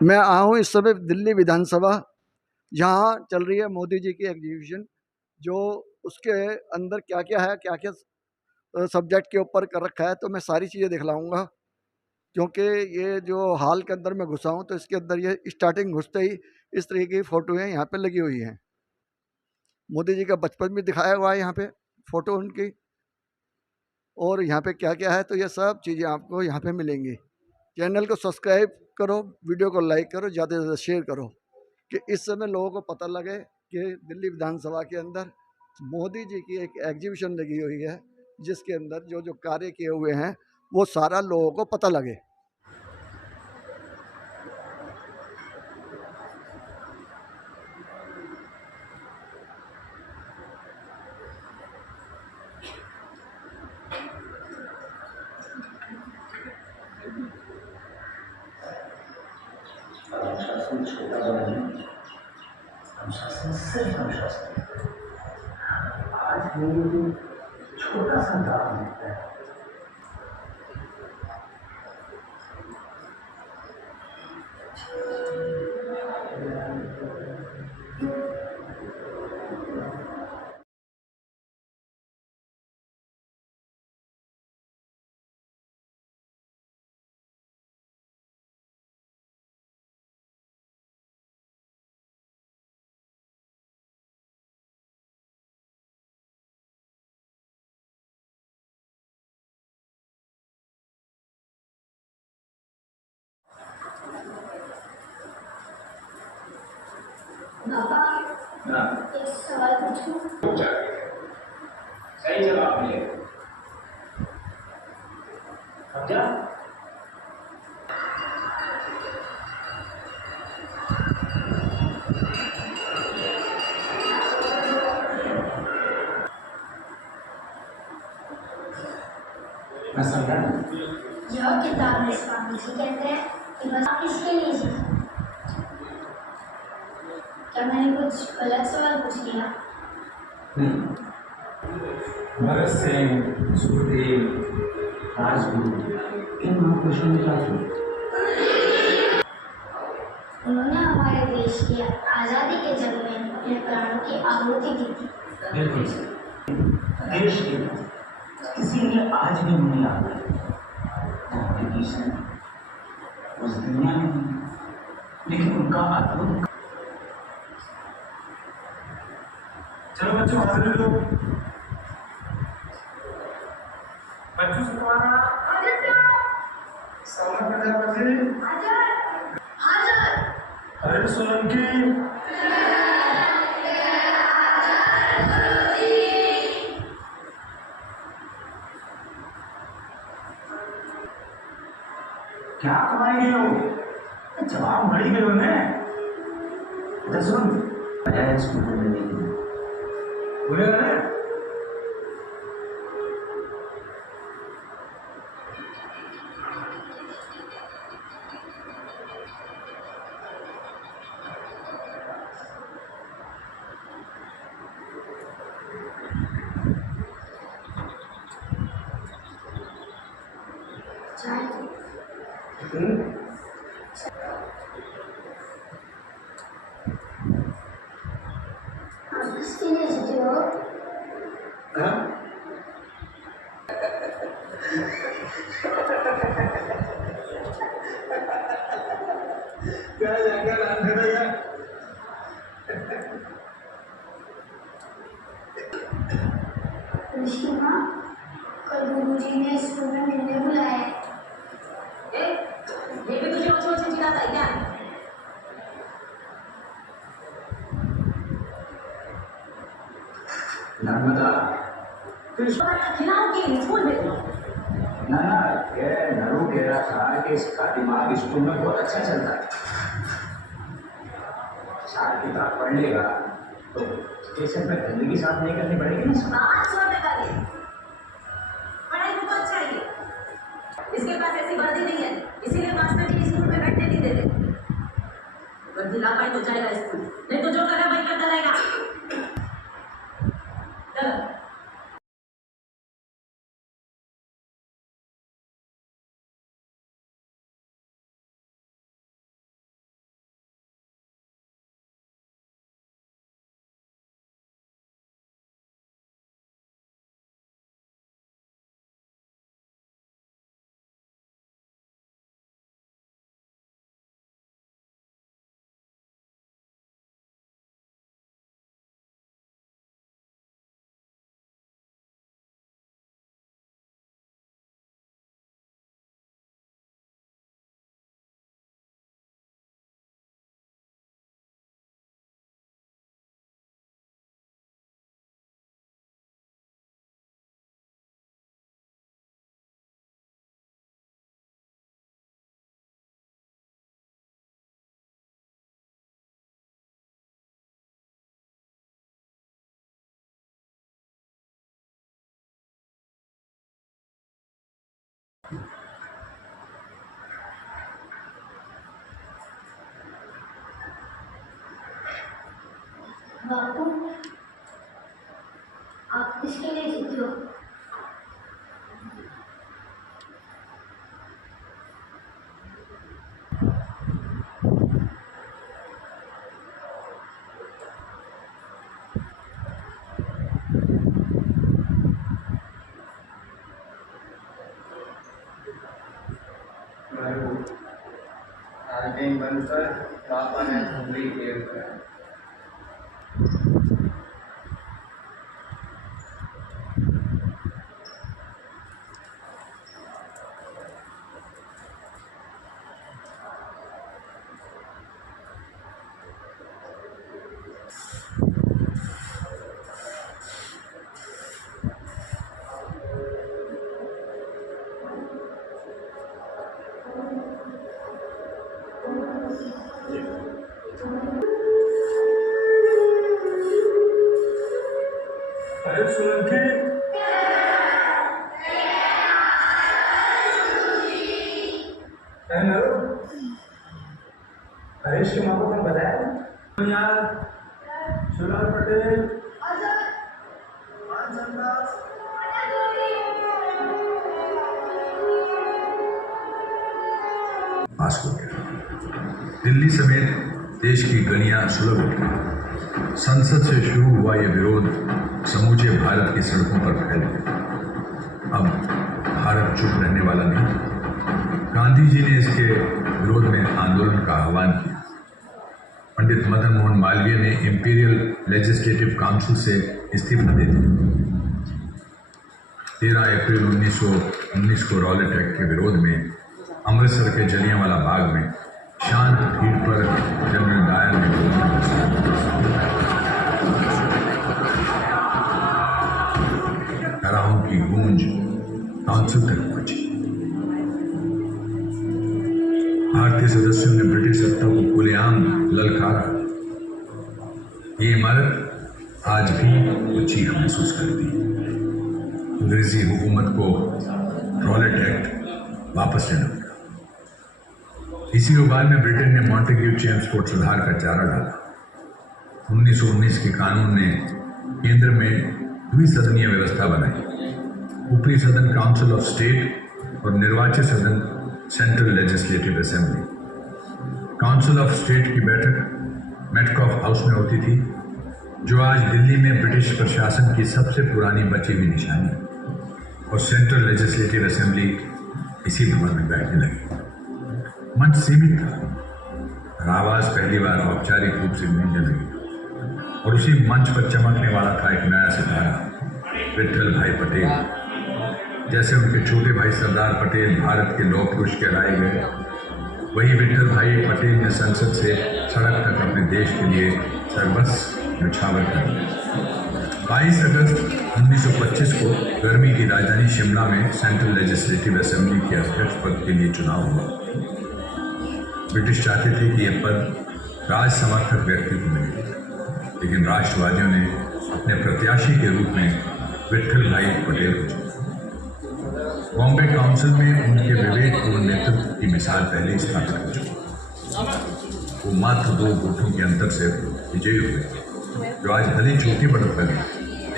मैं आया हूँ इस समय दिल्ली विधानसभा, जहाँ चल रही है मोदी जी की एग्जीबिशन, जो उसके अंदर क्या-क्या है, क्या-क्या सब्जेक्ट के ऊपर कर रखा है, तो मैं सारी चीज़ें दिखलाऊँगा। क्योंकि ये जो हॉल के अंदर मैं घुसा हूँ, तो इसके अंदर ये स्टार्टिंग घुसते ही इस तरीके की फ़ोटोएँ यहाँ पे लगी हुई हैं। मोदी जी का बचपन भी दिखाया हुआ है यहाँ पे, फ़ोटो उनकी, और यहाँ पे क्या-क्या है, तो ये सब चीज़ें आपको यहाँ पे मिलेंगी। चैनल को सब्सक्राइब करो, वीडियो को लाइक करो, ज़्यादा से ज़्यादा शेयर करो, कि इस समय लोगों को पता लगे कि दिल्ली विधानसभा के अंदर मोदी जी की एक एग्जीबिशन लगी हुई है, जिसके अंदर जो-जो कार्य किए हुए हैं, वो सारा लोगों को पता लगे। अनुशासन छोटा बड़ा नहीं, अनुशासन सिर्फ अनुशासन। आज भी छोटा सा काम होता है। पापा, एक सवाल पूछूं? सही जवाब मिले। समझा? मैं समझा नहीं। यह किताब में स्वामी जी कहते हैं कि बस आप किसके लिए जीते? क्या मैंने कुछ गलत सवाल पूछ लिया? भगत सिंह, सुखदेव, राजगुरु, इन महापुरुषों ने क्या किया? उन्होंने हमारे देश की आज़ादी के जंग में अपने प्राणों की आहुति दी थी। बिल्कुल सही। देश के इसीलिए आज भी उन्हें याद है। कॉम्पिटिशन उस दुनिया में नहीं, लेकिन उनका अद्भुत। चलो बच्चों, हाजिर लो। बच्चों से तुम्हारा सौरभ प्रजापति, हरिण सोलंकी, क्या कमाई गए हो? जवाब मर ही गए हो ने। सुन, बजाय स्कूल में नहीं बोले ना। किसके लिए जीते हो? क्या जाएगा रात भरेगा? ऋषि माँ, कल गुरुजी ने स्कूल में मिलने बुलाया है। ये भी तुझे रोज रोज चिढ़ाता है क्या? नर्मदा, फिर खिलाओगी स्कूल में तुम? ना ये नरू कह रहा था कि इसका दिमाग स्कूल में बहुत अच्छा चलता है। सारा किताब पढ़ लेगा तो जैसे में गंदगी साफ नहीं करनी पड़ेगी ना। 500 टका ले, पढ़ाई में बहुत अच्छा है ये। इसके पास ऐसी वर्दी नहीं है, इसीलिए मास्टर जी स्कूल में बैठने नहीं देते। वर्दी ला पाए तो जाएगा स्कूल, नहीं तो जो करना वही करता रहेगा। बापू, आप किसके लिए जीते हो? बनकर पापा ने पूरी देर कर हरीश की माँ को तुम बताया यार? सुलाल पटेल, पास हो गया। दिल्ली समेत देश की गलियां सुलभ उठी। संसद से शुरू हुआ यह विरोध समूचे भारत की सड़कों पर फैल गया। अब भारत चुप रहने वाला नहीं। गांधी जी ने इसके विरोध में आंदोलन का आह्वान किया। पंडित मदन मोहन मालवीय ने इंपीरियल लेजिस्लेटिव काउंसिल से इस्तीफा दे दिया। 13 अप्रैल 1919 को रॉलेट एक्ट के विरोध में अमृतसर के जलियांवाला बाग में शांत भीड़ पर जनरल डायर ने गोलियां बरसाई। नाराओं की गूंज काउंसिल तक पहुंची। भारतीय सदस्यों ने ब्रिटिश सत्ता को खुलेआम ललकारा। ये इमारत आज भी वो चीख महसूस करती है। अंग्रेजी हुकूमत को रॉलेट एक्ट वापस लेना पड़ा। इसी उबाल में ब्रिटेन ने मॉन्टेग्यू चेम्सफोर्ड सुधार का चारा डाला। 1919 के कानून ने केंद्र में द्विसदनीय व्यवस्था बनाई। ऊपरी सदन काउंसिल ऑफ स्टेट और निर्वाचित सदन central legislative assembly. Council of state की बैठक मेटकॉफ हाउस में होती थी, जो आज दिल्ली में ब्रिटिश प्रशासन की सबसे पुरानी बची हुई निशानी, और सेंट्रल लेजिस्लेटिव असेंबली इसी भवन में बैठने लगी। मंच सीमित था और आवाज पहली बार औपचारिक रूप से गूंजने लगी, और उसी मंच पर चमकने वाला था एक नया सितारा, विट्ठल भाई पटेल। जैसे उनके छोटे भाई सरदार पटेल भारत के लौह पुरुष कहलाए गए, वही विट्ठल भाई पटेल ने संसद से सड़क तक अपने देश के लिए सर्वस्व न्यौछावर कर दिया। 22 अगस्त 1925 को गर्मी की राजधानी शिमला में सेंट्रल लेजिस्लेटिव असेंबली के अध्यक्ष पद के लिए चुनाव हुआ। ब्रिटिश चाहते थे कि यह पद राज समर्थक व्यक्ति को मिले, लेकिन राष्ट्रवादियों ने अपने प्रत्याशी के रूप में विट्ठल भाई पटेल को चुना। बॉम्बे काउंसिल में उनके विवेकपूर्ण नेतृत्व की मिसाल पहले स्थापित हो चुकी। वो मात्र 2 वोटों के अंतर से विजयी हुए, जो आज भले छोटी बढ़त लगे,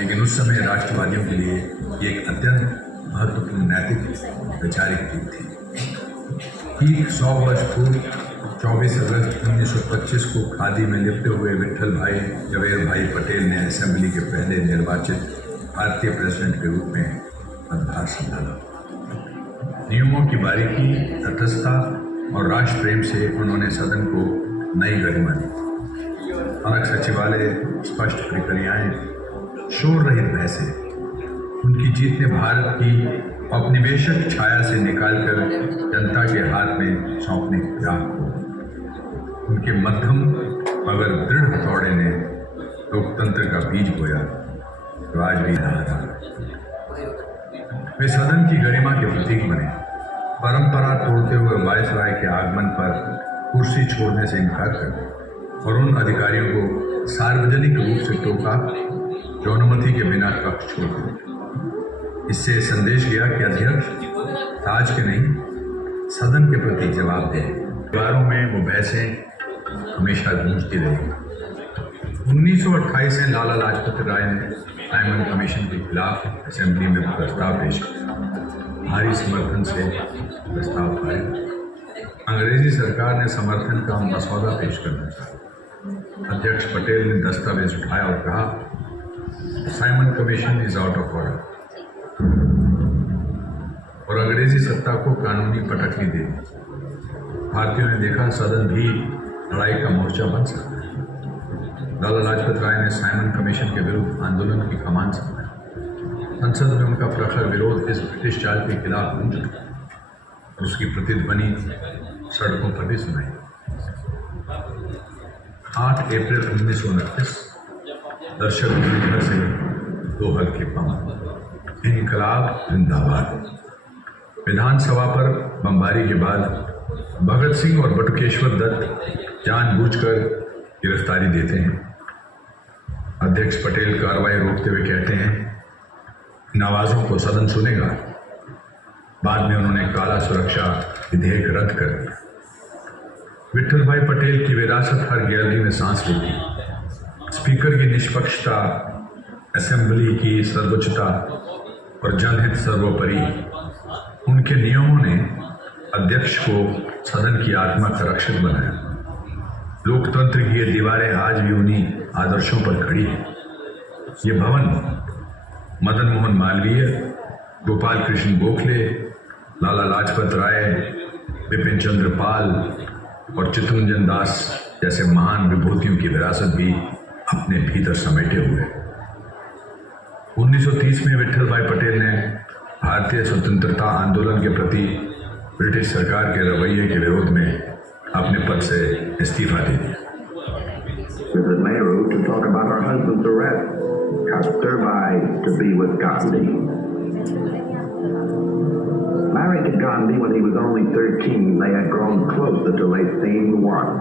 लेकिन उस समय राष्ट्रवादियों के लिए ये एक अत्यंत महत्वपूर्ण नैतिक वैचारिक जीत थी। ठीक 100 वर्ष पूर्व 24 अगस्त 1925 को खादी में लिपटे हुए विट्ठल भाई जवेर भाई पटेल ने असेंबली के पहले निर्वाचित भारतीय प्रेसिडेंट के रूप में पदभार संभाला। नियमों की बारीकी, तटस्थता और राष्ट्र प्रेम से उन्होंने सदन को नई गरिमा दी। अलग सचिवालय, स्पष्ट प्रक्रियाएं, शोर रहित बहसें, उनकी जीत ने भारत की औपनिवेशिक छाया से निकालकर जनता के हाथ में सौंपने की राह को। उनके मध्यम मगर दृढ़ हथौड़े ने लोकतंत्र का बीज बोया, जो आज भी लहरा। वे सदन की गरिमा के प्रतीक बने। परंपरा तोड़ते हुए वायसराय के आगमन पर कुर्सी छोड़ने से इनकार कर और उन अधिकारियों को सार्वजनिक रूप से टोका जो अनुमति के बिना कक्ष छोड़ दिए। इससे संदेश गया कि अध्यक्ष ताज के नहीं, सदन के प्रति जवाब दें। दीवारों में वो बहसें हमेशा गूंजती रहेगी। 1928 में लाला लाजपत राय ने साइमन कमीशन के खिलाफ असेंबली में प्रस्ताव पेश किया। भारी समर्थन से प्रस्ताव पाया। अंग्रेजी सरकार ने समर्थन का मसौदा पेश करना चाहा। अध्यक्ष पटेल ने दस्तावेज उठाया और कहा, Simon commission is out of order, और अंग्रेजी सत्ता को कानूनी पटकनी दे दी। भारतीयों ने देखा सदन भी लड़ाई का मोर्चा बन सकता है। लाला लाजपत राय ने साइमन कमीशन के विरुद्ध आंदोलन की कमान संभाली। संसद में उनका प्रखर विरोध इस ब्रिटिश चाल के खिलाफ गूंज उठा और उसकी प्रतिध्वनि सड़कों पर भी सुनाई। 8 अप्रैल 1929 दर्शक घर से 2 हल्के पंप, इनकलाब जिंदाबाद। विधानसभा पर बमबारी के बाद भगत सिंह और बटुकेश्वर दत्त जानबूझकर गिरफ्तारी देते हैं। अध्यक्ष पटेल कार्रवाई रोकते हुए कहते हैं, इन आवाजों को सदन सुनेगा। बाद में उन्होंने काला सुरक्षा विधेयक रद्द कर दिया। विट्ठल भाई पटेल की विरासत हर गैलरी में सांस लेती। स्पीकर की निष्पक्षता, असेंबली की सर्वोच्चता और जनहित सर्वोपरि, उनके नियमों ने अध्यक्ष को सदन की आत्मा का रक्षक बनाया। लोकतंत्र की ये दीवारें आज भी उन्हीं आदर्शों पर खड़ी हैं। ये भवन मदन मोहन मालवीय, गोपाल कृष्ण गोखले, लाला लाजपत राय, बिपिन चंद्र पाल और चित्तरंजन दास जैसे महान विभूतियों की विरासत भी अपने भीतर समेटे हुए। 1930 में विट्ठल भाई पटेल ने भारतीय स्वतंत्रता आंदोलन के प्रति ब्रिटिश सरकार के रवैये के विरोध में अपने पद से इस्तीफा दे दिया। Visit Nehru to talk about her husband's arrest, Kasturbai to be with Gandhi. Married to Gandhi when he was only 13, they had grown close until they seemed one.